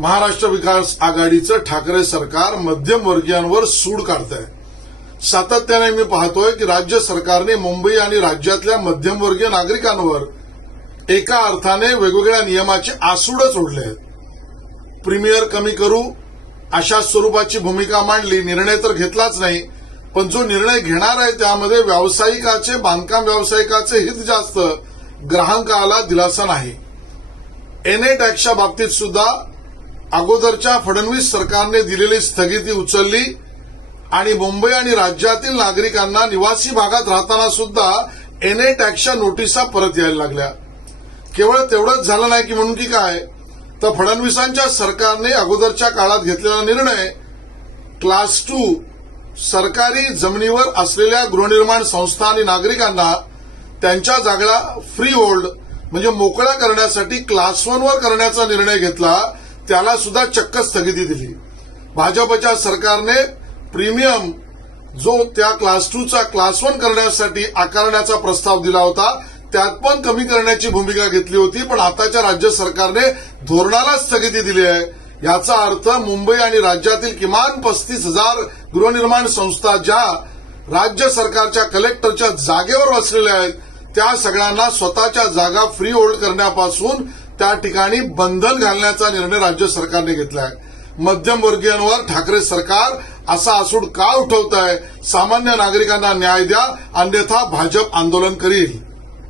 महाराष्ट्र विकास आघाडीचं ठाकरे सरकार मध्यमवर्गीयांवर सूड काढत आहे सातत्याने मी पाहतोय की राज्य सरकारने मुंबई आणि राज्यातल्या मध्यमवर्गीय नागरिकांवर एका अर्थाने वेगवेगळ्या नियमाचे आसूडच ओढले आहेत प्रीमियर कमी करू अशा स्वरूपाची भूमिका मांडली निर्णय तर घेतलाच नाही पण जो निर्णय घेणार आहे त्यामध्ये व्यावसायिकाचे बांधकाम व्यावसायिकाचे हित जास्त ग्राहकाला दिलासा नाही. एनए टॅक्सच्या बाबतीत सुद्धा अगोदरच्या फडणवीस सरकारने दिलेली स्थगिती उचलली आणि मुंबई आणि राज्यातील नागरिकांना निवासी भागात राहताना सुद्धा एनए टॅक्सच्या नोटिसा परत यायला लागल्या. केवळ तेवढंच झालं नाही की म्हणून की काय? तर फडणवीसांच्या सरकारने अगोदरच्या काळात घेतलेला निर्णय क्लास टू सरकारी जमिनीवर असलेल्या गृहनिर्माण संस्था आणि नागरिकांना त्यांच्या जागा फ्री होल्ड म्हणजे मोकळ्या करण्यासाठी क्लास वन वर करण्याचा निर्णय घेतला. त्याला सुद्धा चक्क स्थगिती दिली. भाजपच्या सरकारने प्रीमियम जो त्या क्लास टूचा क्लास वन करण्यासाठी आकारण्याचा प्रस्ताव दिला होता त्यात पण कमी करण्याची भूमिका घेतली होती पण आताच्या राज्य सरकारने धोरणाला स्थगिती दिली आहे. याचा अर्थ मुंबई आणि राज्यातील किमान पस्तीस हजार गृहनिर्माण संस्था ज्या राज्य सरकारच्या कलेक्टरच्या जागेवर वसलेल्या आहेत त्या सगळ्यांना स्वतःच्या जागा फ्री होल्ड करण्यापासून त्या ठिकाणी बंधन घालण्याचा निर्णय राज्य सरकारने घेतला आहे. मध्यमवर्गीयांवर ठाकरे सरकार असा आसूड का उठवत आहे सामान्य नागरिकांना न्याय द्या अन्यथा भाजप आंदोलन करील.